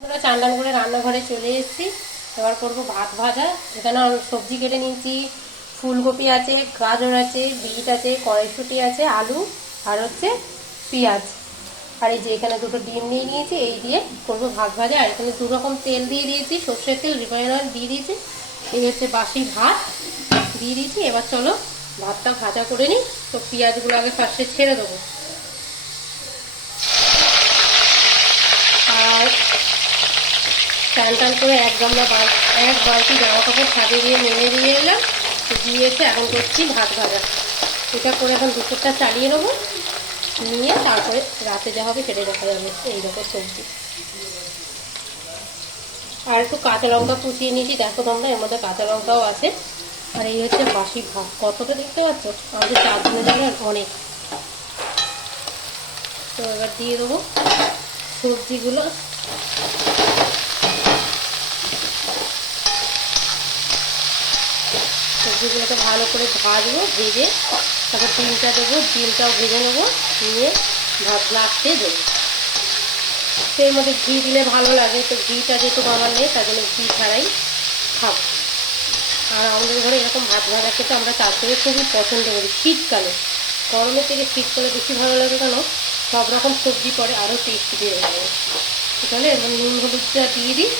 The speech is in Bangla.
আমরা চান টান করে রান্নাঘরে চলে এসেছি। এবার করবো ভাত ভাজা। এখানে সবজি কেটে নিয়েছি, ফুলকপি আছে, গাজর আছে, বিট আছে, কড়াইশুঁটি আছে, আলু আর হচ্ছে পেঁয়াজ। আর এই যে এখানে দুটো ডিম নিয়ে নিয়েছি, এই দিয়ে করবো ভাত ভাজা। আর এখানে দু রকম তেল দিয়ে দিয়েছি, সর্ষের তেল, রিফাইন অয়েল দিয়ে দিয়েছি। এই হচ্ছে বাসি ভাত দিয়ে দিয়েছি। এবার চলো ভাতটা ভাজা করে নিই। তো পেঁয়াজগুলো আগে ফার্স্টে ছেড়ে দেবো। আর টান টান করে এক বালতি জামা কাপড় ছাদে দিয়ে মেলে দিয়ে এলাম, দিয়েছে। এখন করছি ভাত ভাজা। এটা করে এখন দুপুরটা চালিয়ে নেবো, নিয়ে তারপরে রাতে যা হবে সেটাই দেখা যাবে। এইরকম সবজি আর একটু কাঁচা লঙ্কা কুচিয়ে নিয়েছি, দেখো তোমরা, এর মধ্যে কাঁচা লঙ্কাও আছে। আর এই হচ্ছে বাসি ভাত, কতটা দেখতে পাচ্ছ? আমাদের 4 দিনের জন্য অনেক। তো এবার দিয়ে দেবো সবজিগুলো। সবজিগুলোকে ভালো করে ভাজবো, ভেজে তারপর ডিমটা দেবো, ডিমটাও ভেজে নেবো, নিয়ে ভাত লাস্টে দেবো। তো এর মধ্যে ঘি দিলে ভালো লাগে, তো ঘিটা যেহেতু আমার নেই তার জন্য ঘি ছাড়াই খাবো। আর আমাদের ঘরে এরকম ভাত ভাজা খেতে আমরা তার থেকে খুবই পছন্দ করি শীতকালে। গরমের থেকে শীতকালে বেশি ভালো লাগে, কেন সব রকম সবজি পরে আরও টেস্ট বেড়ে যাবে। তাহলে এবার নুন হলুদটা দিয়ে দিই।